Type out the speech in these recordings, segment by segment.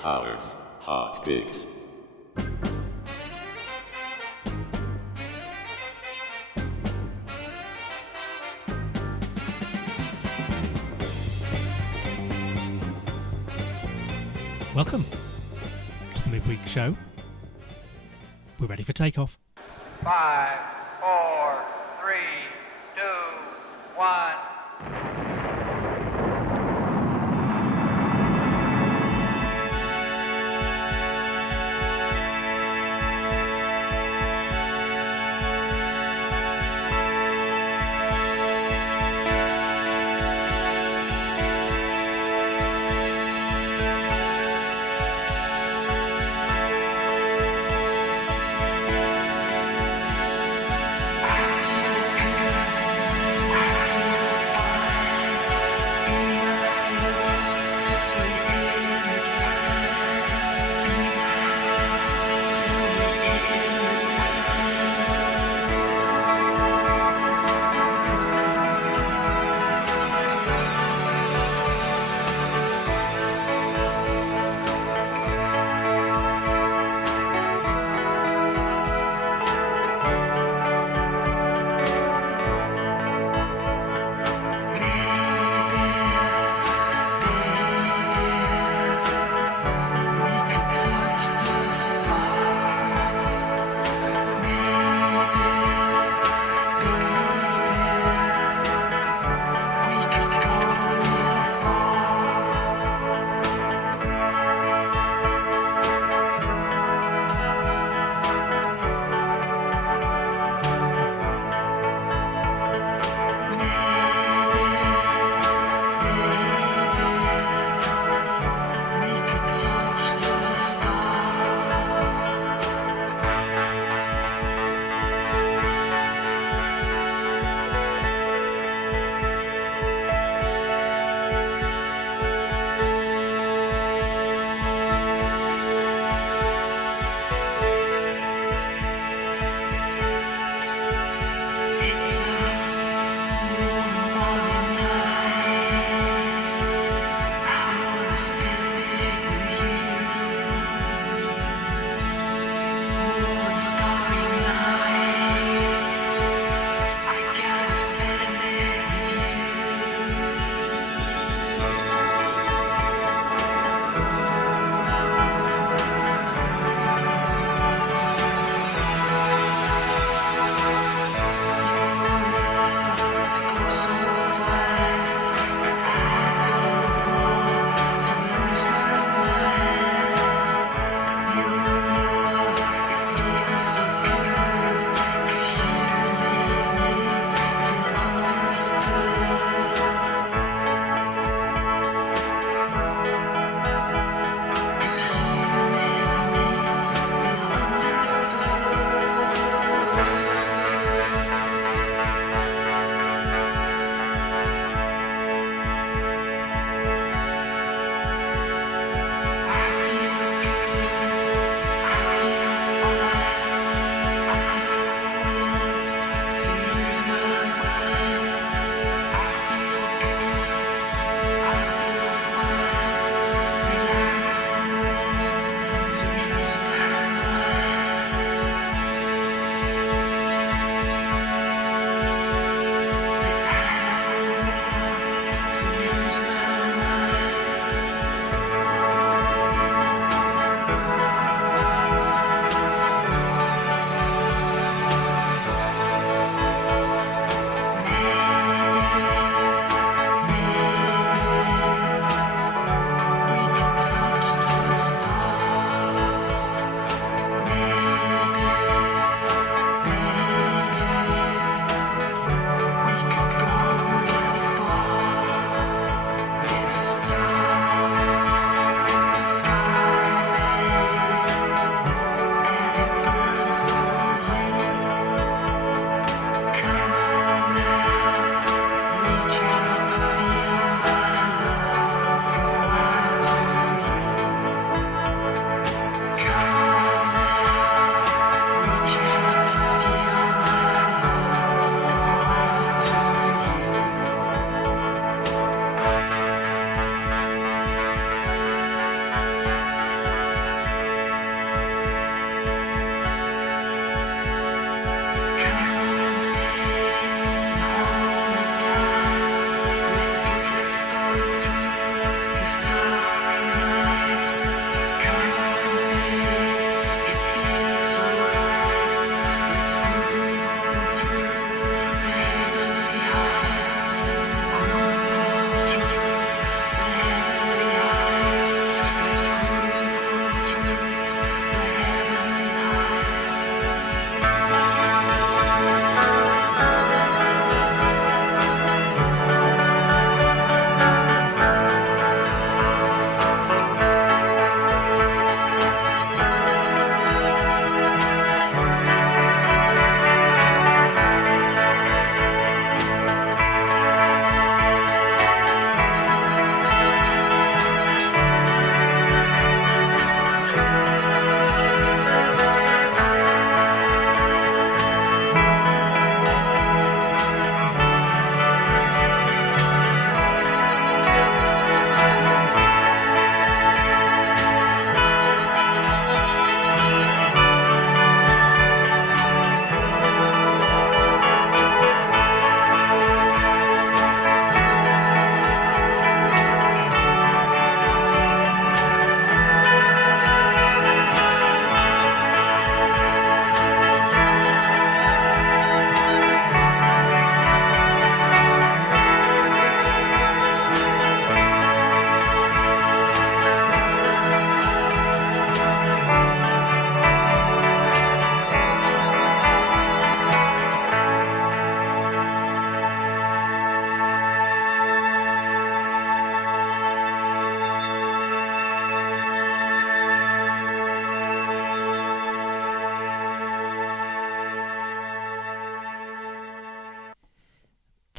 Howard's Hotpicks. Welcome to the midweek show. We're ready for takeoff. 5, 4, 3, 2, 1.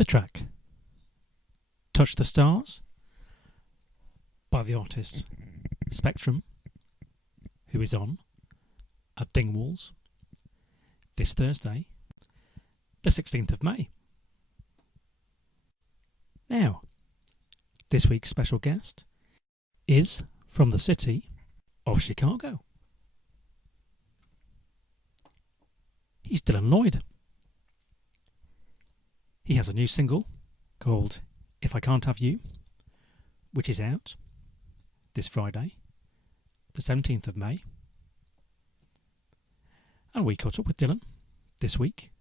the track Touch the Stars by the artist Spectrum, who is on at Dingwalls this Thursday, the 16th of May. Now, this week's special guest is from the city of Chicago. He's Dylan Lloyd. He has a new single called If I Can't Have You, which is out this Friday, the 17th of May. And we caught up with Dylan this week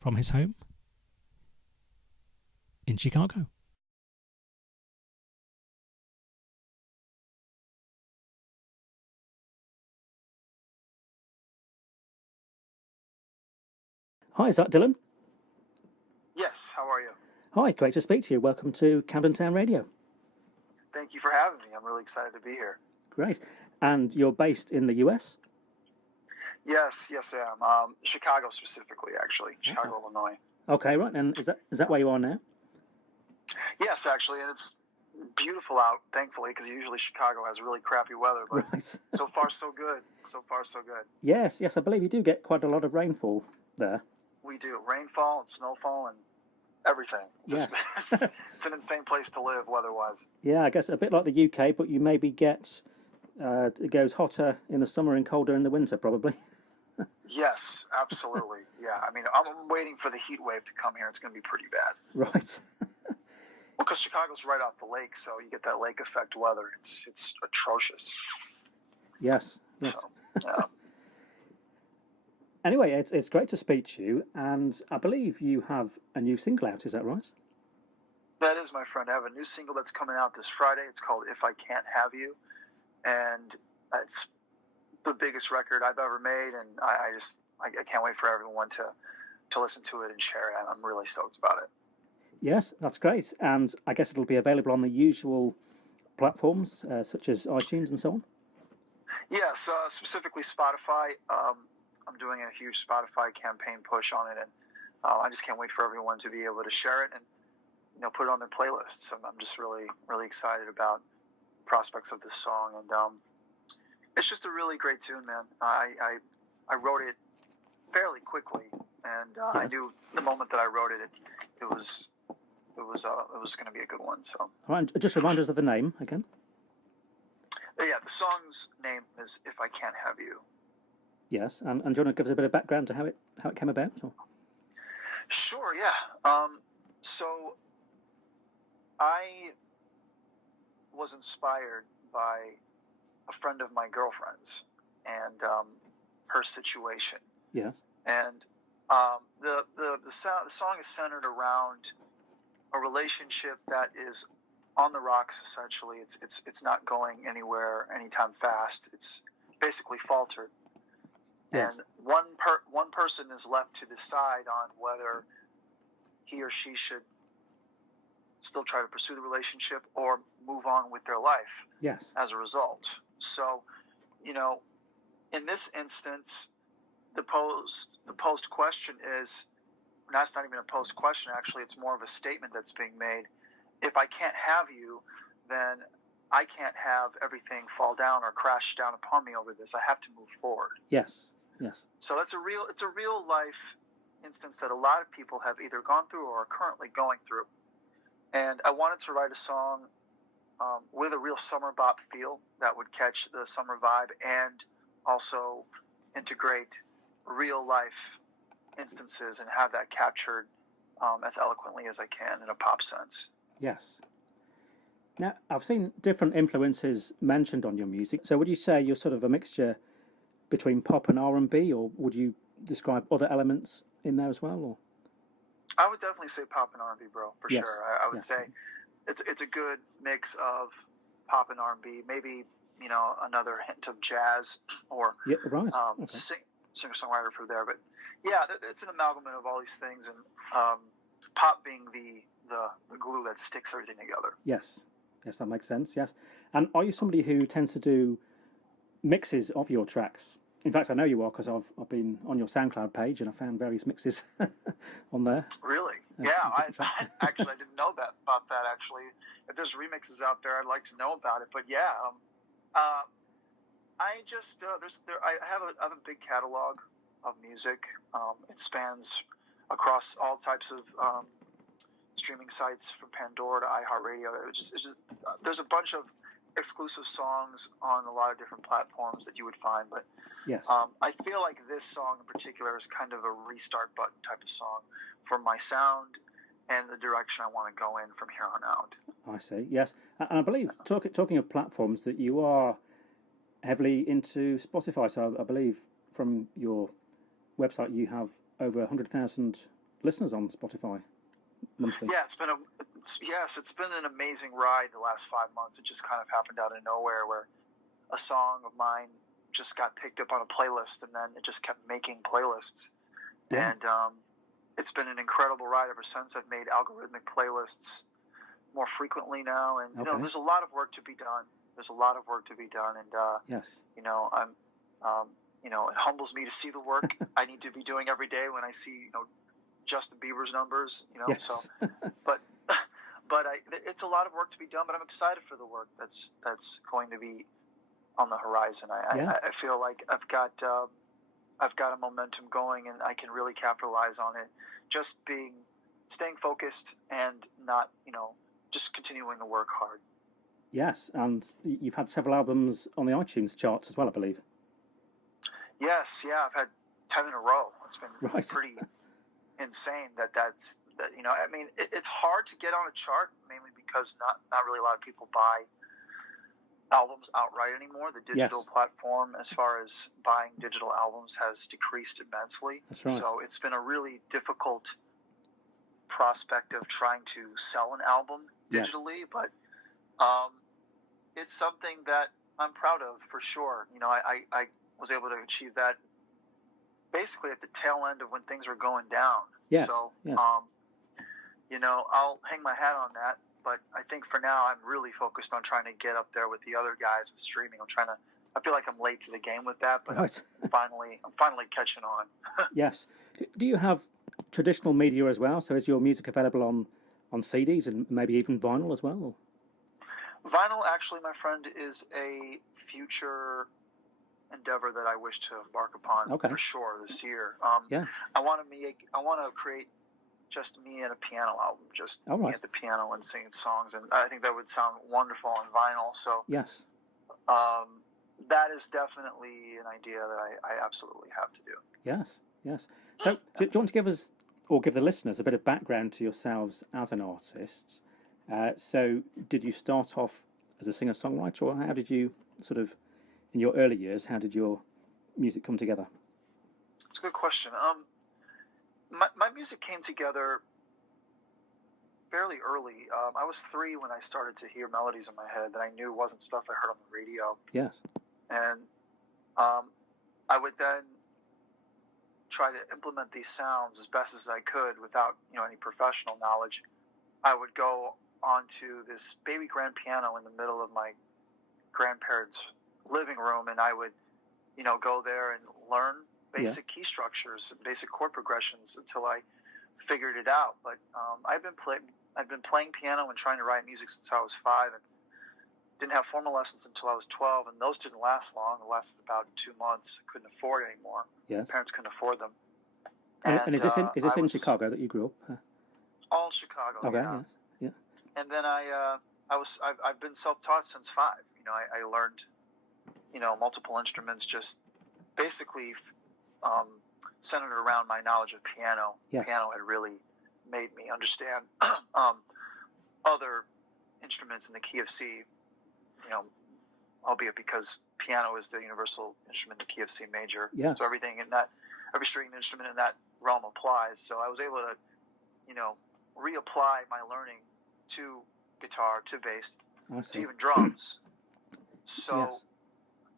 from his home in Chicago. Hi, is that Dylan? Yes, how are you? Hi, great to speak to you. Welcome to Camden Town Radio. Thank you for having me. I'm really excited to be here. Great. And you're based in the US? Yes, I am. Chicago specifically, actually. Chicago, Illinois. Okay, right. And is that where you are now? Yes, actually, and it's beautiful out, thankfully, because usually Chicago has really crappy weather, but right. So far so good. So far so good. Yes, I believe you do get quite a lot of rainfall there. We do. Rainfall and snowfall and everything. Yes. It's an insane place to live weather-wise. Yeah, I guess a bit like the UK, but you maybe get, it goes hotter in the summer and colder in the winter, probably. Yes, absolutely. Yeah, I mean, I'm waiting for the heat wave to come here. It's going to be pretty bad. Right. Well, because Chicago's right off the lake, so you get that lake effect weather. It's atrocious. Yes. So, yeah. Anyway, it's great to speak to you, and I believe you have a new single out, is that right? That is, my friend. I have a new single that's coming out this Friday. It's called If I Can't Have You, and it's the biggest record I've ever made, and I can't wait for everyone to listen to it and share it. I'm really stoked about it. Yes, that's great, and I guess it'll be available on the usual platforms, such as iTunes and so on? Yes, specifically Spotify. I'm doing a huge Spotify campaign push on it, and I just can't wait for everyone to be able to share it and put it on their playlists. And I'm just really, really excited about prospects of this song, and it's just a really great tune, man. I wrote it fairly quickly, and I knew the moment that I wrote it, it was going to be a good one. So, all right, just remind us of the name again. Yeah, the song's name is If I Can't Have You. Yes, and do you want to give us a bit of background to how it came about? Or? Sure, yeah. So I was inspired by a friend of my girlfriend's and her situation. Yes. And the song is centered around a relationship that is on the rocks. Essentially, it's not going anywhere anytime fast. It's basically faltered. Yes. And one person is left to decide on whether he or she should still try to pursue the relationship or move on with their life. Yes. As a result. So, in this instance, the posed question is, that's not even a posed question, actually, it's more of a statement that's being made. If I can't have you, then I can't have everything fall down or crash down upon me over this. I have to move forward. Yes. So it's a real life instance that a lot of people have either gone through or are currently going through. And I wanted to write a song with a real summer bop feel that would catch the summer vibe and also integrate real life instances and have that captured as eloquently as I can in a pop sense. Yes. Now, I've seen different influences mentioned on your music. So would you say you're sort of a mixture between pop and R&B, or would you describe other elements in there as well? Or? I would definitely say pop and R&B, bro, for yes. sure. I would say it's a good mix of pop and R&B, maybe another hint of jazz or singer-songwriter for there. But yeah, it's an amalgam of all these things, and pop being the glue that sticks everything together. Yes, that makes sense. Yes. And are you somebody who tends to do mixes of your tracks In fact, I know you are because I've been on your SoundCloud page and I found various mixes on there. Really? Yeah, actually I didn't know about that. Actually, if there's remixes out there, I'd like to know about it. But yeah, I just I have a big catalog of music. It spans across all types of streaming sites, from Pandora to iHeartRadio. It's just there's a bunch of exclusive songs on a lot of different platforms that you would find. But yes, I feel like this song in particular is kind of a restart button type of song for my sound and the direction I want to go in from here on out. I see. Yes, and I believe talking of platforms, that you are heavily into Spotify. So I believe from your website you have over 100,000 listeners on Spotify monthly. Yeah, it's been an amazing ride the last 5 months. It just kind of happened out of nowhere, where a song of mine just got picked up on a playlist, and then it just kept making playlists. Yeah. And it's been an incredible ride ever since. I've made algorithmic playlists more frequently now, and you know, there's a lot of work to be done. And yes, you know, you know, it humbles me to see the work I need to be doing every day when I see, you know, Justin Bieber's numbers, you know. Yes. So, but it's a lot of work to be done. But I'm excited for the work that's going to be on the horizon. I feel like I've got a momentum going, and I can really capitalize on it. Just staying focused and not, you know, just continuing to work hard. Yes, and you've had several albums on the iTunes charts as well, I believe. Yes, yeah, I've had 10 in a row. It's been pretty insane. That's you know, I mean, it's hard to get on a chart, mainly because not really a lot of people buy albums outright anymore. The digital platform, as far as buying digital albums, has decreased immensely. That's right. So it's been a really difficult prospect of trying to sell an album digitally, but it's something that I'm proud of for sure. You know, I was able to achieve that basically at the tail end of when things were going down. Yes. So, you know, I'll hang my hat on that. But I think for now, I'm really focused on trying to get up there with the other guys with streaming. I feel like I'm late to the game with that, but I'm finally catching on. Yes. Do you have traditional media as well? So is your music available on CDs and maybe even vinyl as well? Vinyl, actually, my friend, is a future endeavor that I wish to embark upon for sure this year. I want to create just me and a piano album, just me at the piano and singing songs, and I think that would sound wonderful on vinyl. So yes, that is definitely an idea that I absolutely have to do. Yes. So do you want to give us, or give the listeners, a bit of background to yourselves as an artist? So did you start off as a singer-songwriter, or how did you sort of, in your early years, how did your music come together? It's a good question. My music came together fairly early. I was 3 when I started to hear melodies in my head that I knew wasn't stuff I heard on the radio. Yes. And I would then try to implement these sounds as best as I could without, you know, any professional knowledge. I would go onto this baby grand piano in the middle of my grandparents' living room, and I would, you know, go there and learn basic key structures and basic chord progressions until I figured it out. But I've been playing piano and trying to write music since I was 5, and didn't have formal lessons until I was 12, and those didn't last long. It lasted about 2 months. I couldn't afford it anymore. Yes. Parents couldn't afford them. And is this in Chicago that you grew up? All Chicago. Okay. Yeah. Yes. Yeah. And then I've been self-taught since 5. You know, I learned, you know, multiple instruments, just basically centered around my knowledge of piano. Yes. Piano had really made me understand other instruments in the key of C, you know, albeit because piano is the universal instrument in the key of C major. Yes. So every stringed instrument in that realm applies. So I was able to, you know, reapply my learning to guitar, to bass, to even drums. So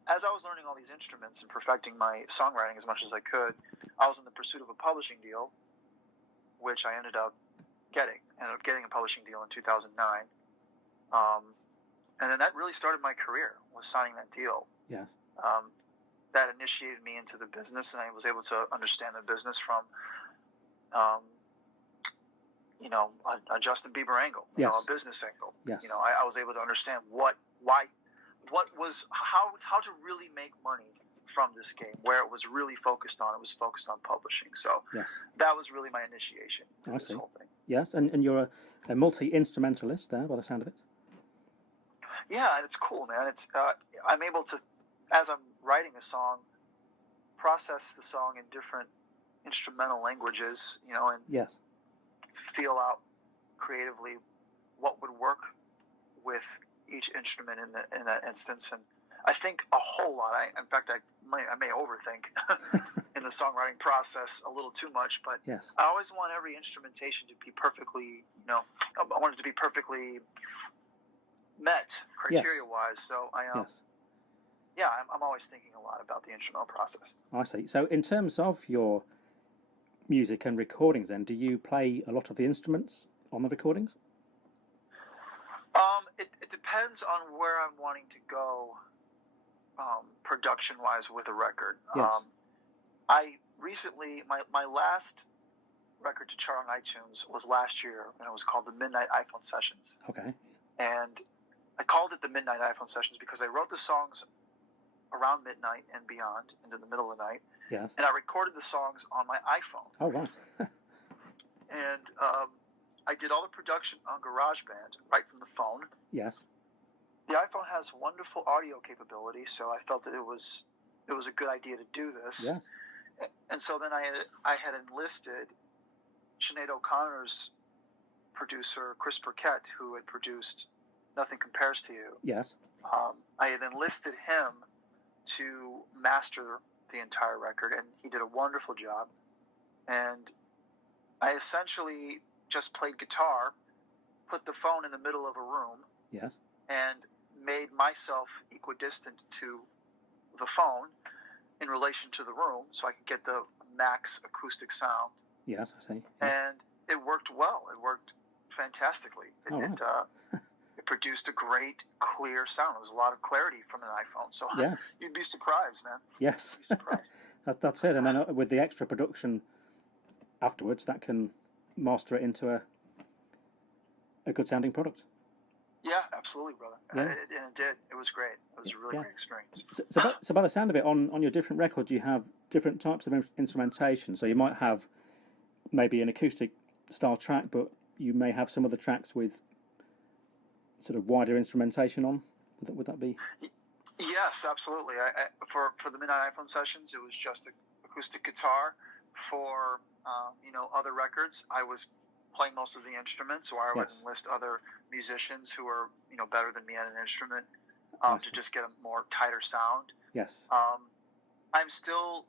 as I was learning all these instruments and perfecting my songwriting as much as I could, I was in the pursuit of a publishing deal, which I ended up getting. I ended up getting a publishing deal in 2009. And then that really started my career, was signing that deal. Yes. that initiated me into the business, and I was able to understand the business from, a Justin Bieber angle, a business angle. Yes. I was able to understand how to really make money from this game, where it was really focused on. It was focused on publishing. So that was really my initiation to this whole thing. Yes, and you're a multi-instrumentalist there, by the sound of it. Yeah, and it's cool, man. It's I'm able to, as I'm writing a song, process the song in different instrumental languages, and feel out creatively what would work with each instrument in that instance. And I think a whole lot. In fact, I may overthink in the songwriting process a little too much, but I always want every instrumentation to be perfectly, I want it to be perfectly met criteria-wise. So I'm always thinking a lot about the instrumental process. I see. So in terms of your music and recordings, then, do you play a lot of the instruments on the recordings? It depends on where I'm wanting to go, production-wise, with a record. Yes. I recently, my last record to chart on iTunes was last year, and it was called the Midnight iPhone Sessions. Okay. And I called it the Midnight iPhone Sessions because I wrote the songs around midnight and beyond, into the middle of the night. Yes. And I recorded the songs on my iPhone. Oh, right. And I did all the production on GarageBand right from the phone. Yes. The iPhone has wonderful audio capability, so I felt that it was a good idea to do this. Yes. And so then I had enlisted Sinead O'Connor's producer, Chris Burkett, who had produced Nothing Compares to You. Yes. I had enlisted him to master the entire record, and he did a wonderful job. And I essentially just played guitar, put the phone in the middle of a room, yes, and made myself equidistant to the phone in relation to the room so I could get the max acoustic sound. Yes, I see. Yeah. And it worked well. It worked fantastically. It produced a great, clear sound. There was a lot of clarity from an iPhone. So you'd be surprised, man. Yes. You'd be surprised. That's it. And then with the extra production afterwards, that can master it into a good sounding product. Yeah, absolutely, brother. Yeah. And it did. It was great. It was a really great experience. So by the sound of it, on your different records, you have different types of instrumentation. So you might have maybe an acoustic style track, but you may have some other tracks with sort of wider instrumentation on. Would that be? Yes, absolutely. For the Midnight iPhone Sessions, it was just acoustic guitar. For other records, I was playing most of the instruments, so I would enlist other musicians who are better than me at an instrument to just get a more tighter sound. Yes. I'm still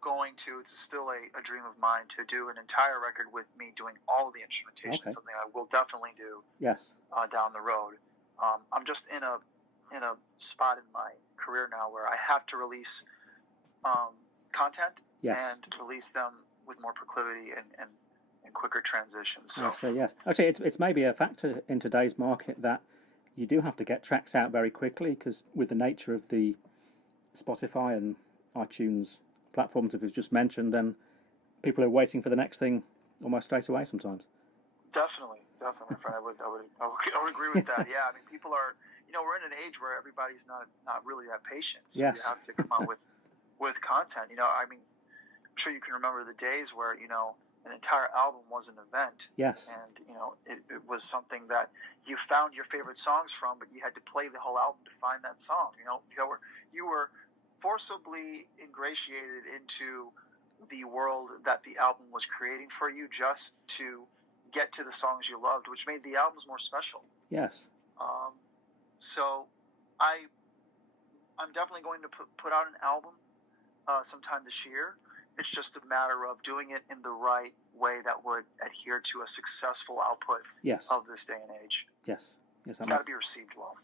going to. It's still a dream of mine to do an entire record with me doing all of the instrumentation. Okay. Something I will definitely do. Yes. Down the road. I'm just in a spot in my career now where I have to release content and release them with more proclivity and quicker transitions. So yes, actually, it's maybe a factor in today's market that you do have to get tracks out very quickly, because with the nature of the Spotify and iTunes platforms that we've just mentioned, then people are waiting for the next thing almost straight away sometimes. Definitely, friend. I would agree with that. Yeah, I mean, people are, we're in an age where everybody's not really that patient. So you have to come out with content. I mean, I'm sure you can remember the days where an entire album was an event. Yes. And it was something that you found your favorite songs from, but you had to play the whole album to find that song. You were forcibly ingratiated into the world that the album was creating for you, just to get to the songs you loved, which made the albums more special. Yes. So I'm definitely going to put out an album sometime this year. It's just a matter of doing it in the right way that would adhere to a successful output of this day and age. Yes. It's got to be received well.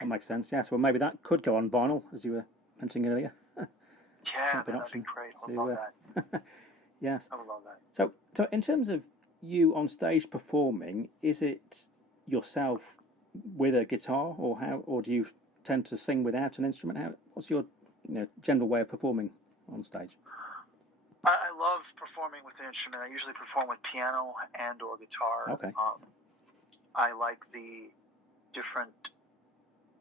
That makes sense, yes. Well, maybe that could go on vinyl, as you were mentioning earlier. Yeah, that'd be great. I would love that. Yes. I would love that. So in terms of you on stage performing, is it yourself with a guitar, or do you tend to sing without an instrument? What's your general way of performing on stage? I love performing with an instrument. I usually perform with piano and or guitar. Okay. I like the different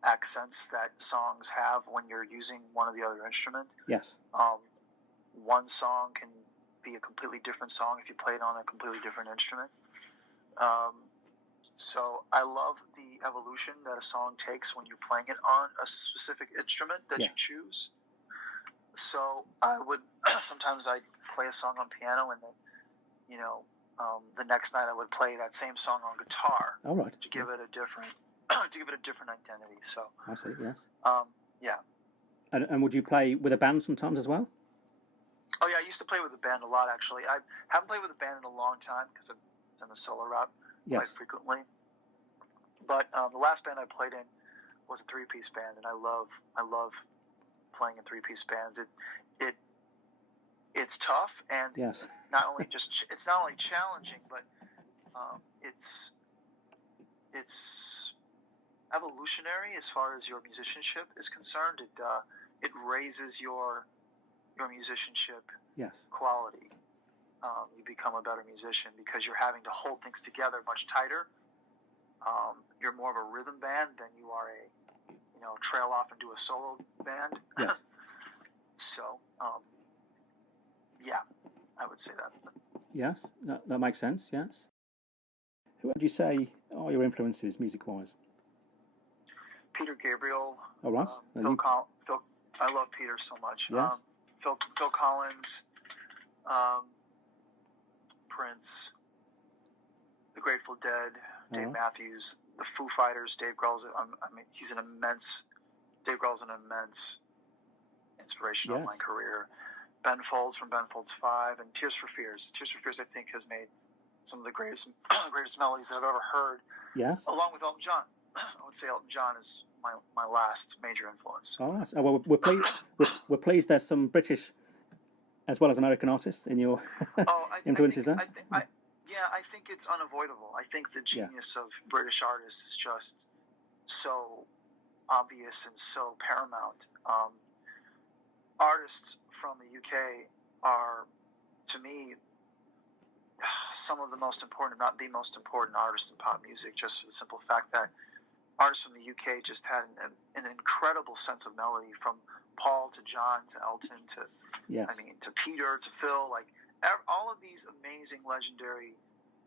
accents that songs have when you're using one or the other instrument. Yes. One song can be a completely different song if you play it on a completely different instrument. So I love the evolution that a song takes when you're playing it on a specific instrument that you choose. So I would sometimes I'd play a song on piano, and then the next night I would play that same song on guitar. All right. To give it a different identity. So I see. Yes. Yeah. And would you play with a band sometimes as well? Oh yeah, I used to play with a band a lot actually. I haven't played with a band in a long time because I've done the solo route quite frequently. But the last band I played in was a 3-piece band, and I love playing in 3-piece bands. It's tough, and yes. not only challenging, but it's evolutionary as far as your musicianship is concerned. It raises your musicianship quality. You become a better musician because you're having to hold things together much tighter. You're more of a rhythm band than you are a trail off and do a solo band. Yes. So yeah, I would say that. Yes, that makes sense. Yes. Who would you say are your influences music-wise? Peter Gabriel. Oh, right. Phil, I love Peter so much. Yes. Phil Collins, Prince, The Grateful Dead, Dave Matthews, the Foo Fighters, Dave Grohl's. Dave Grohl's an immense inspiration on my career. Ben Folds from Ben Folds 5, and Tears for Fears. Tears for Fears, I think, has made some of the greatest melodies that I've ever heard. Yes. Along with Elton John. I would say Elton John is my last major influence. All right. Well, we're pleased there's some British as well as American artists in your influences there. I think it's unavoidable. I think the genius of British artists is just so obvious and so paramount. Artists from the UK are, to me, some of the most important, if not the most important artists in pop music, just for the simple fact that artists from the UK just had an incredible sense of melody, from Paul to John to Elton to Peter to Phil. Like all of these amazing, legendary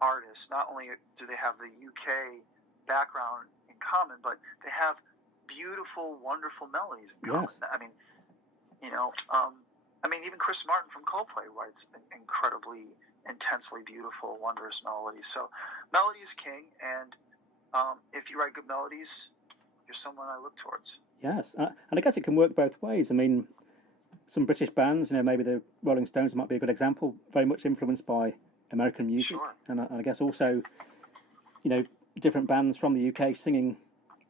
artists, not only do they have the UK background in common, but they have beautiful, wonderful melodies in common. Even Chris Martin from Coldplay writes incredibly, intensely beautiful, wondrous melodies. So melody is king, and if you write good melodies, you're someone I look towards. Yes, and I guess it can work both ways. I mean, some British bands, maybe the Rolling Stones might be a good example, very much influenced by American music. Sure. And I guess also, different bands from the UK singing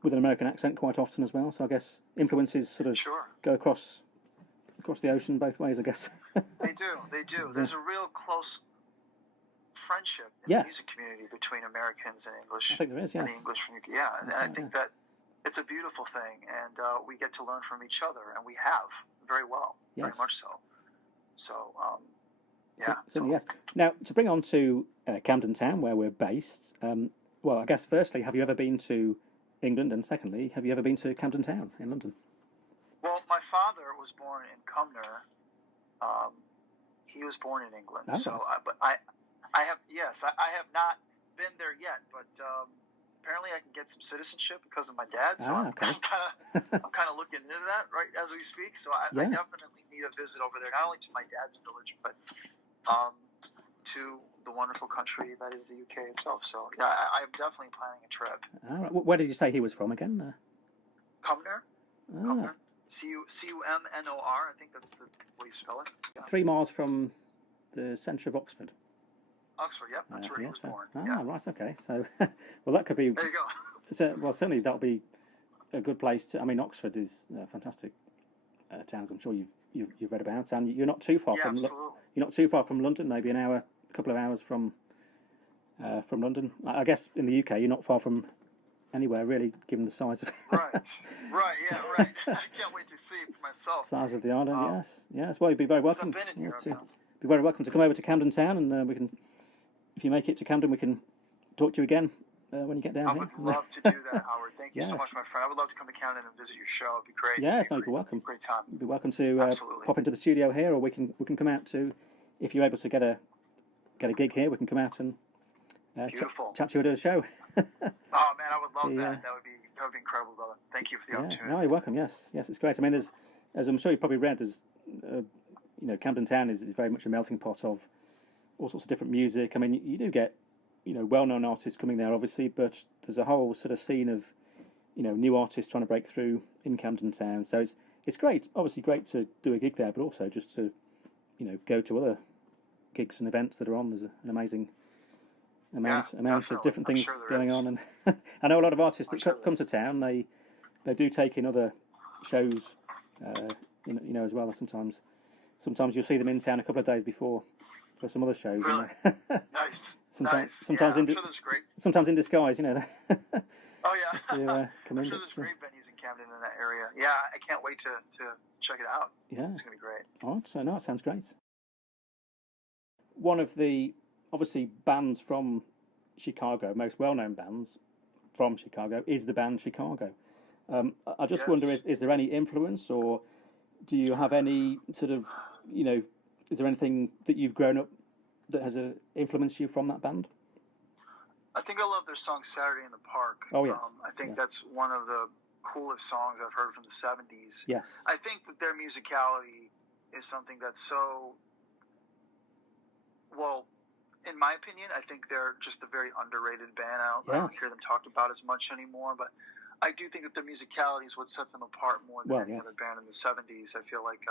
with an American accent quite often as well. So I guess influences sort of go across the ocean both ways, I guess. They do. There's a real close friendship in the music community between Americans and English. I think there is, yes. And English from UK. Yeah, and I think that it's a beautiful thing, and we get to learn from each other, and we have very well, very much so. So, Certainly, yes. Now, to bring on to Camden Town, where we're based, I guess firstly, have you ever been to England? And secondly, have you ever been to Camden Town in London? Well, my father was born in Cumnor. He was born in England. Oh, so, but I have not been there yet, but apparently I can get some citizenship because of my dad. So I'm kind of looking into that right as we speak. So I definitely need a visit over there, not only to my dad's village, but to the wonderful country that is the UK itself. So yeah, I'm definitely planning a trip. All right. Where did you say he was from again? Cumnor. Cumnor. Cumnor. I think that's the way you spell it. Yeah. 3 miles from the centre of Oxford. Oxford, yep, that's where he was born. Right, okay. So, well, that could be. There you go. So, well, certainly that'll be a good place to. I mean, Oxford is a fantastic town, as I'm sure you've read about, and you're not too far from. Absolutely. You're not too far from London. Maybe a couple of hours from London. I guess in the UK, you're not far from anywhere really, given the size of Right. Yeah, right. I can't wait to see it for myself. size of the island. Yes. Well, you'd be very welcome. I've been in Europe, be very welcome to come over to Camden Town, and we can, if you make it to Camden, we can talk to you again when you get down here. I would love to do that, Howard. Thank you so much, my friend. I would love to come to Camden and visit your show. It'd be great. Yes, no, you'd be welcome. Great time. You'd be welcome to pop into the studio here, or we can come out to, if you're able to get a gig here, we can come out and chat to you at a show. Oh man, I would love that. That would be incredible, brother. Thank you for the opportunity. No, you're welcome. Yes, it's great. I mean, there's, as I'm sure you probably read, there's Camden Town is very much a melting pot of all sorts of different music. I mean, you do get well-known artists coming there, obviously, but there's a whole sort of scene of new artists trying to break through in Camden Town. So it's great. Obviously, great to do a gig there, but also just to go to other gigs and events that are on. There's an amazing amount of different things going on, and I know a lot of artists that come to town. They do take in other shows, as well. Sometimes you'll see them in town a couple of days before for some other shows. Really? Nice. Sometimes I'm sure there's great. Sometimes in disguise, Oh yeah. come I'm in. sure there's great venues in Camden in that area. Yeah, I can't wait to check it out. Yeah, it's gonna be great. All right, so no, it sounds great. One of the obviously bands from Chicago, most well-known bands from Chicago, is the band Chicago. I just wonder, is there any influence, or do you have any sort of, is there anything that you've grown up that has influenced you from that band? I think I love their song "Saturday in the Park." Oh yes. I think that's one of the coolest songs I've heard from the '70s. Yes. I think that their musicality is something that's so well. In my opinion, I think they're just a very underrated band. I don't hear them talked about as much anymore, but I do think that their musicality is what set them apart more than any other band in the '70s. I feel like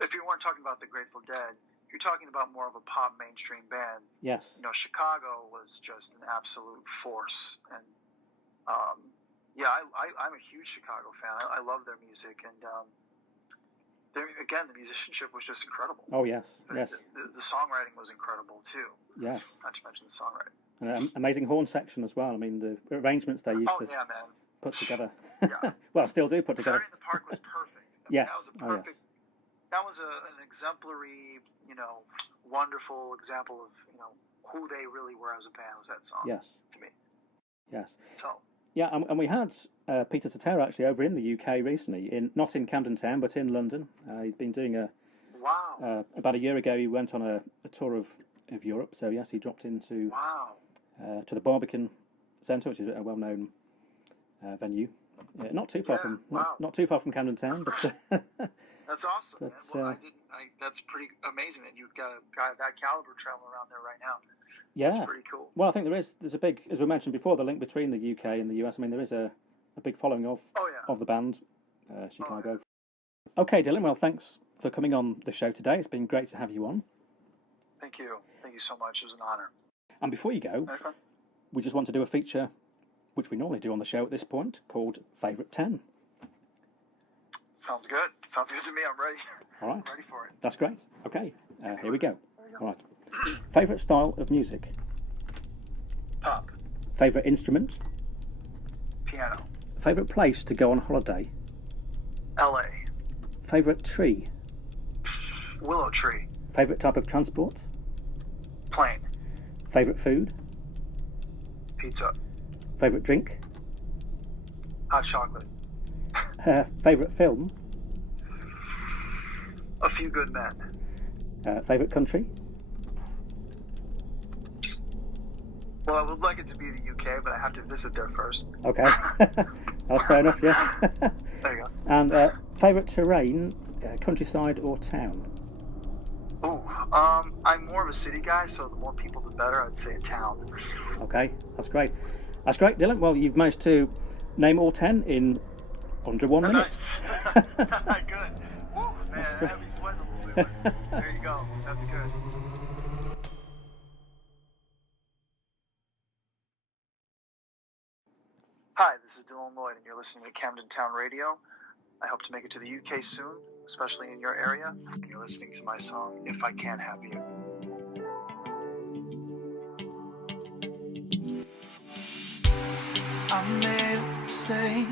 if you weren't talking about the Grateful Dead, you're talking about more of a pop mainstream band. Yes. Chicago was just an absolute force, and I'm a huge Chicago fan. I love their music, and the musicianship was just incredible. Oh yes, The songwriting was incredible too. Yes. Not to mention the songwriting. And an amazing horn section as well. I mean, the arrangements they used to put together. Yeah. Well, still do put together. Saturday in the Park was perfect. Yes. That was a perfect. That was an exemplary, wonderful example of who they really were as a band. Was that song? Yes. To me. Yes. So. Yeah, and we had Peter Cetera actually over in the UK recently, not in Camden Town, but in London. He's been doing about a year ago, he went on a tour of Europe. So yes, he dropped into to the Barbican Centre, which is a well-known venue. Not too far from Camden Town, but that's awesome. Man. Well, that's pretty amazing that you've got a guy of that caliber traveling around there right now. Yeah, that's pretty cool. Well, I think there's a big, as we mentioned before, the link between the UK and the US. I mean, there is a big following of the band Chicago. Okay, Dylan. Well, thanks for coming on the show today. It's been great to have you on. Thank you so much. It was an honor. And before you go, we just want to do a feature, which we normally do on the show at this point, called Favourite 10. Sounds good. Sounds good to me. I'm ready. All right. I'm ready for it. That's great. Okay, here we go. All right. Favourite style of music? Pop. Favourite instrument? Piano. Favourite place to go on holiday? LA. Favourite tree? Willow tree. Favourite type of transport? Plane. Favourite food? Pizza. Favourite drink? Hot chocolate. Favourite film? A Few Good Men. Favourite country? Well, I would like it to be the UK, but I have to visit there first. Okay. That's fair enough, yes. There you go. And favourite terrain, countryside or town? Oh, I'm more of a city guy, so the more people, the better. I'd say a town. Okay, that's great. That's great, Dylan. Well, you've managed to name all 10 in under 1 minute. Nice. Good. Woo, man, I had me sweating a little bit. There you go. That's good. Hi, this is Dylan Lloyd, and you're listening to Camden Town Radio. I hope to make it to the UK soon, especially in your area. And you're listening to my song, If I Can't Have You. I made a mistake.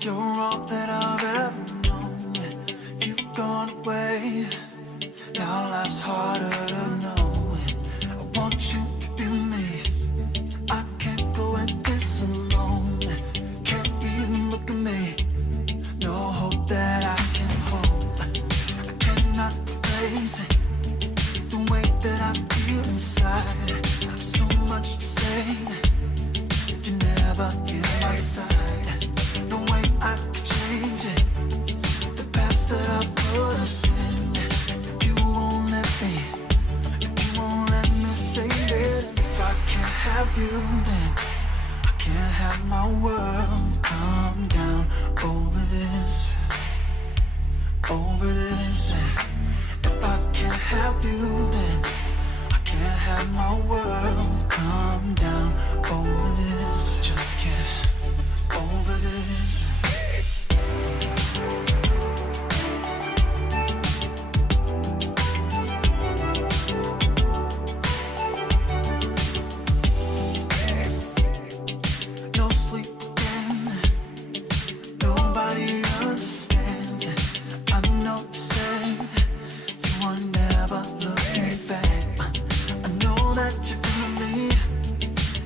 You're all that I've ever known. You've gone away. Now life's harder to know. I want you to be with me. I can't go at this alone. Can't even look at me. No hope that I can hold. I cannot replace it. The way that I feel inside. So much to say. You never hear my side. No way I could change it. The past that I put us in. If you won't let me, if you won't let me save it. If I can't have you, then I can't have my world come down over this, over this. If I can't have you, then I can't have my world come down over this. Just can't over this. No sleep again. Nobody understands. I know you said you are never looking back. I know that you're feeling me.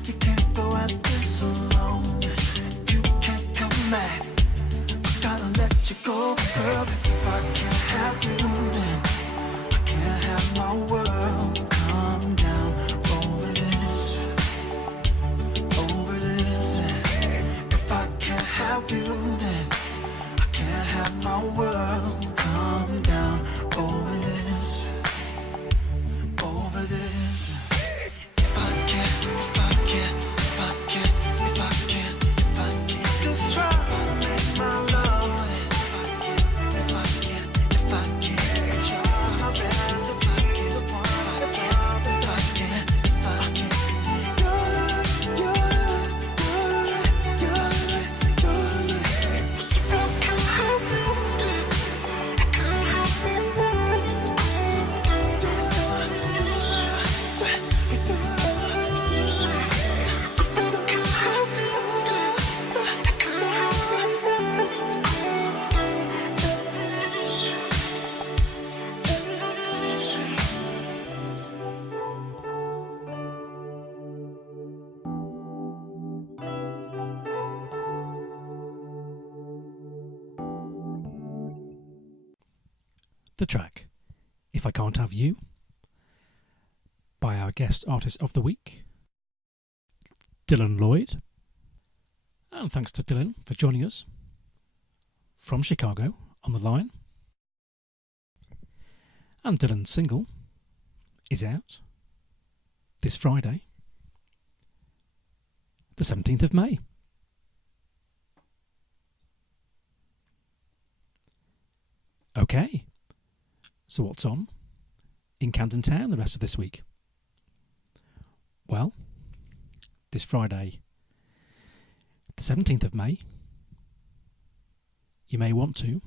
You can't go at this alone. You can't come back. I gotta let you go, girl. 'Cause if I can't have you, then I can't have my world come down over this, over this. If I can't have you, then I can't have my world come down over this, over this. If I can't, if I can't, if I can't, if I can't, if I can't, just try to make my love. If I can't, if I can't, if I can't, try my best. If I can't, if I can't, if I can't, if I can't. You're if I can't have you, I can't have my world. The track If I Can't Have You by our guest artist of the week, Dylan Lloyd. And thanks to Dylan for joining us from Chicago on the line. And Dylan's single is out this Friday, the 17th of May. Okay. So what's on in Camden Town the rest of this week? Well, this Friday, the 17th of May, you may want to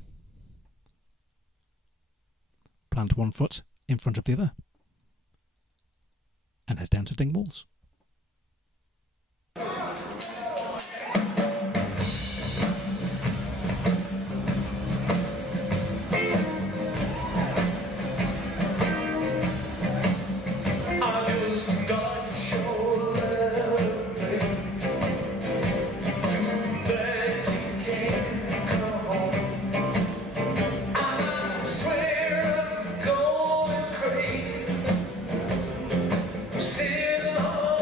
plant one foot in front of the other and head down to Dingwalls. Still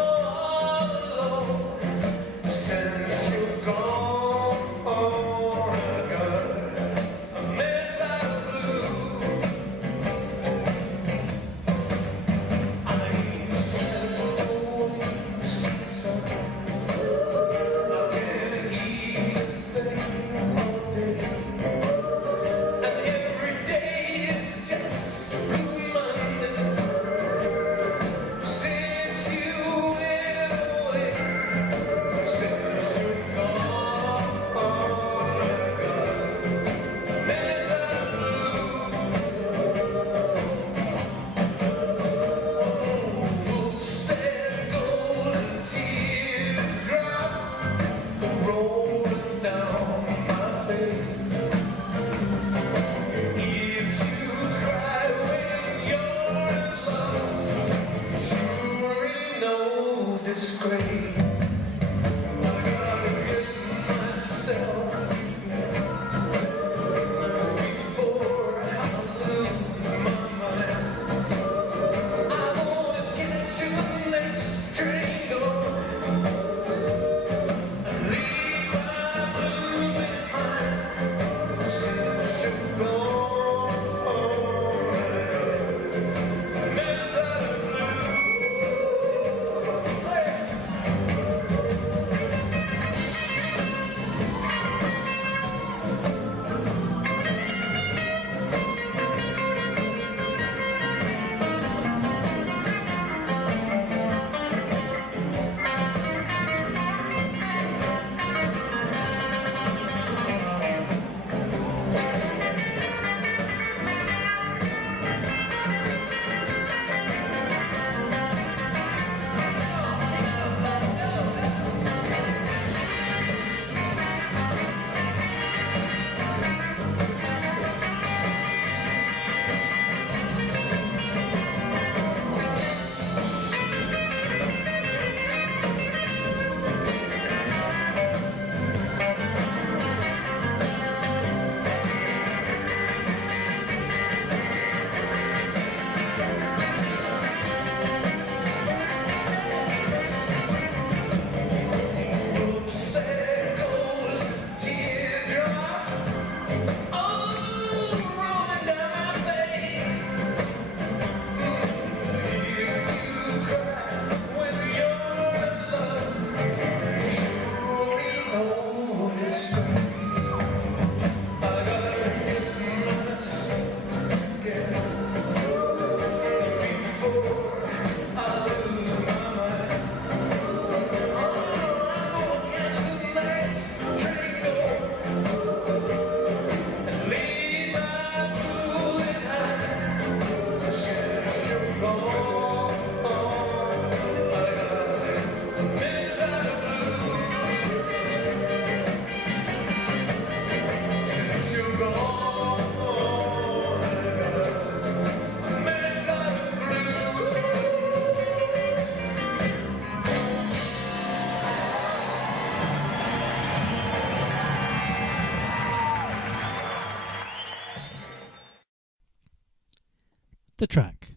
The track,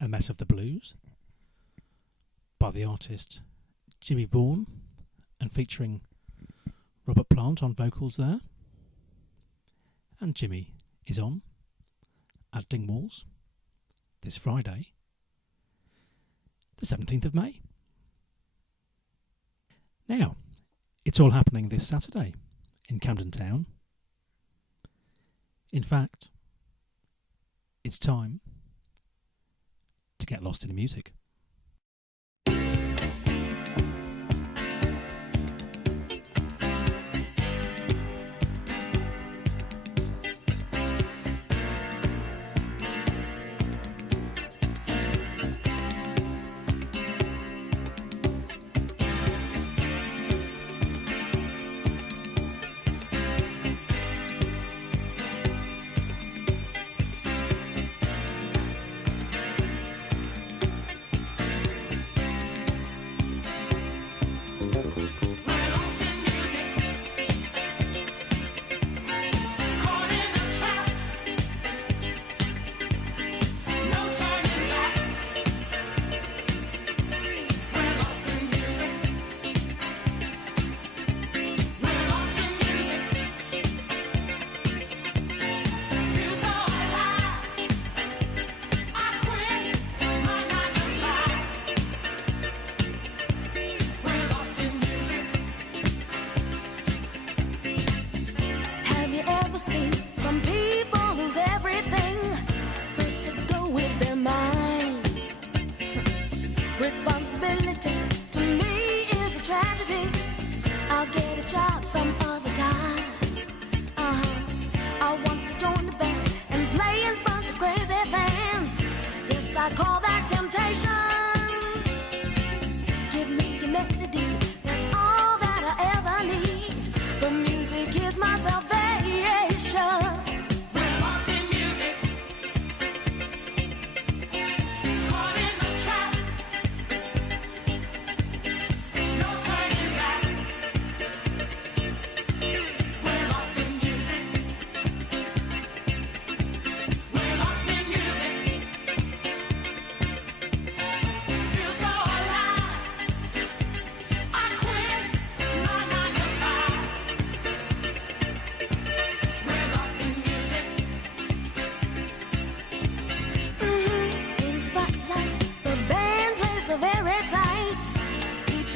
A Mess of the Blues, by the artist Jimmie Vaughan, and featuring Robert Plant on vocals there. And Jimmie is on at Dingwalls this Friday, the 17th of May. Now, it's all happening this Saturday in Camden Town. In fact, it's time to get lost in the music. Responsibility to me is a tragedy. I'll get a job some other time. I want to join the band and play in front of crazy fans. Yes, I call that temptation. Give me a melody, that's all that I ever need. The music is my salvation.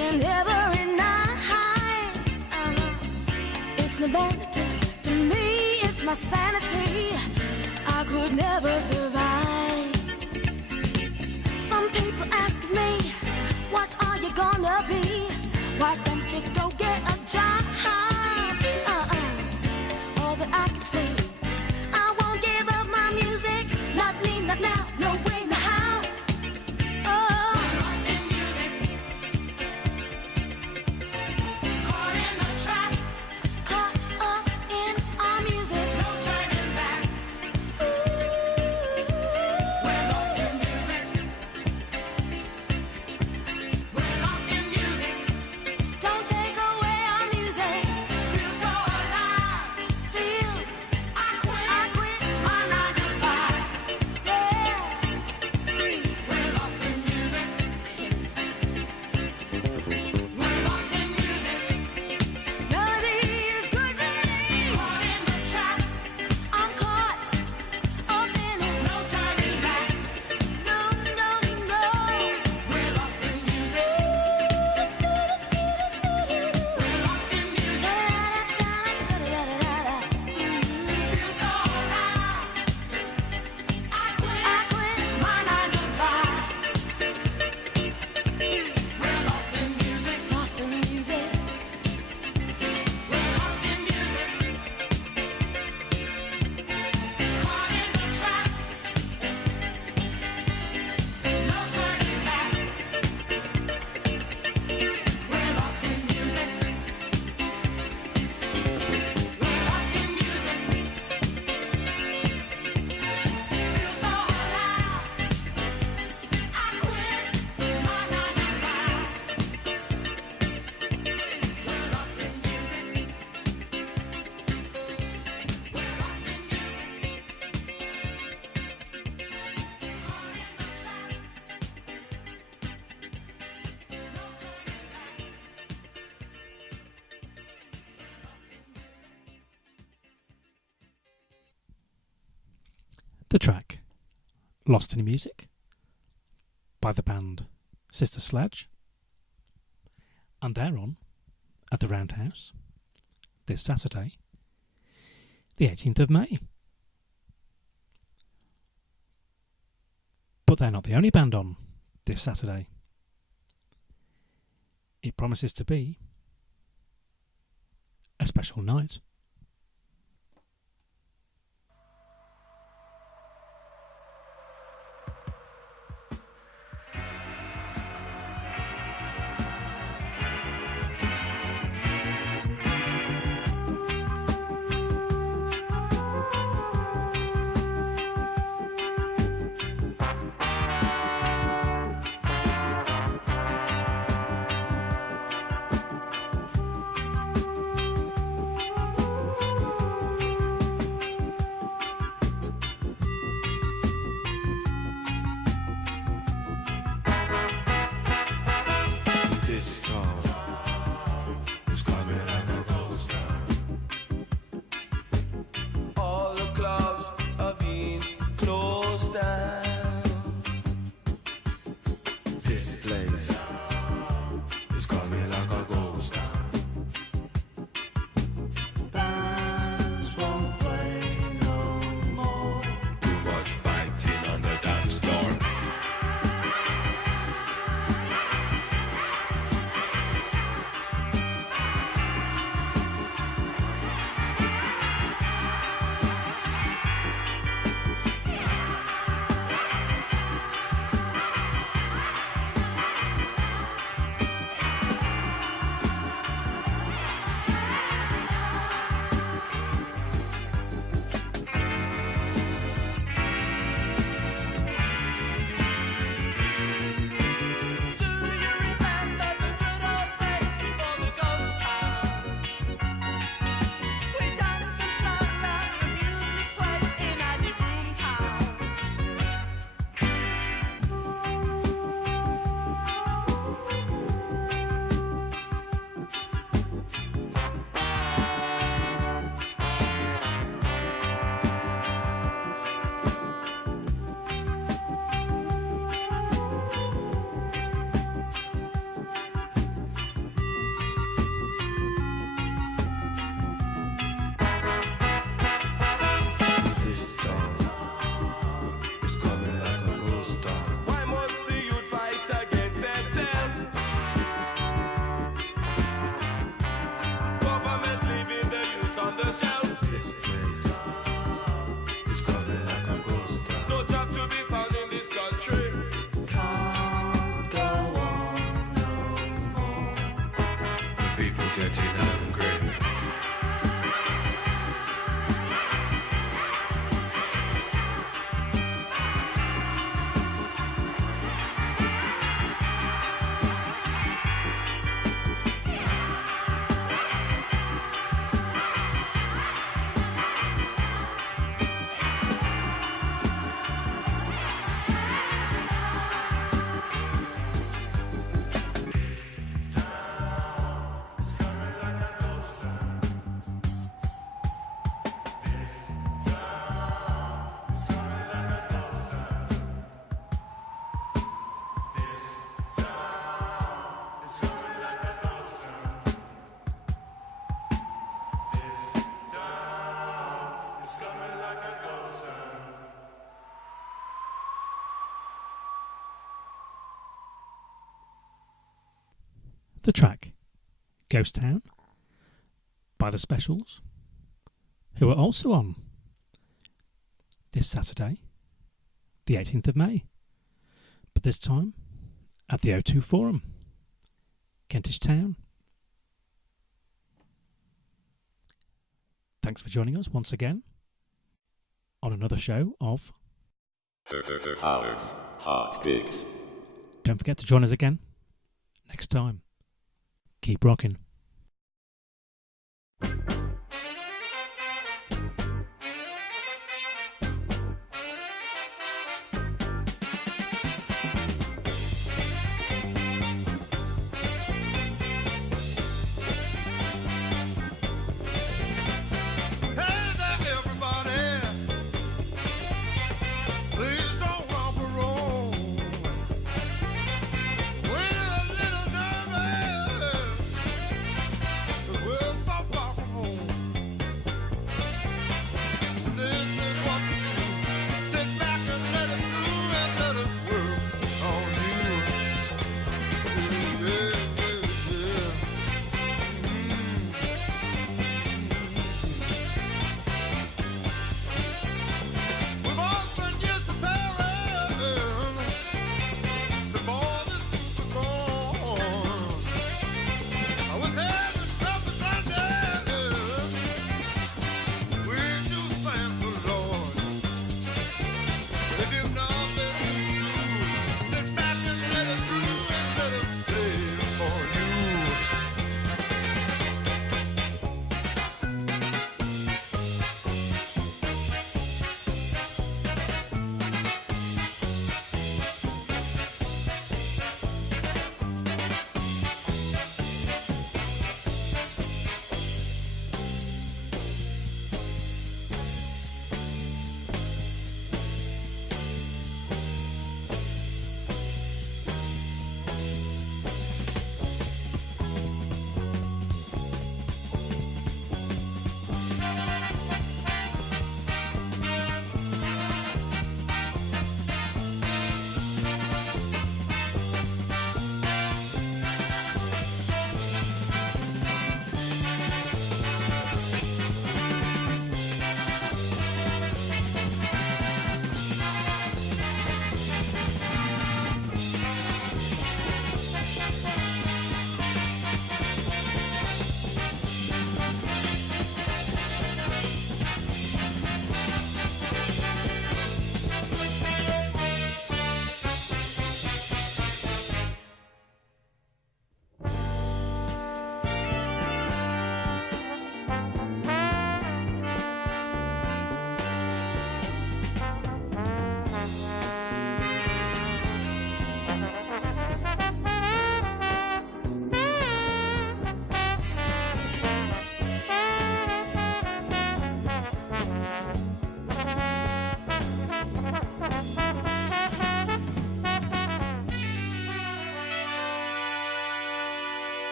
And every night, it's no vanity to me, it's my sanity. I could never survive. Some people ask me, what are you gonna be? Why don't you go get a job? All that I can say, I won't give up my music. Not me, not now, no way, no how. Don't take away The track Lost in Music by the band Sister Sledge, and they're on at the Roundhouse this Saturday, the 18th of May. But they're not the only band on this Saturday. It promises to be a special night. The track Ghost Town by the Specials, who are also on this Saturday, the 18th of May, but this time at the O2 Forum, Kentish Town. Thanks for joining us once again on another show of Hotpicks. Don't forget to join us again next time. Keep rocking.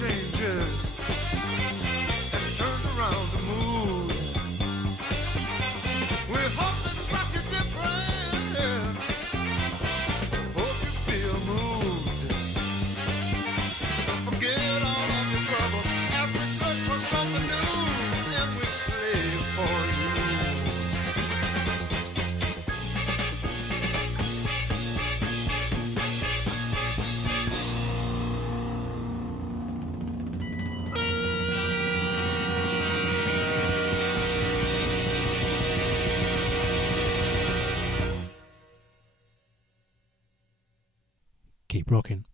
changes and turn around the mood. We hope it's rock you different. Hope you feel moved. So forget all of your troubles as we search for something new and we play for you. Keep rocking.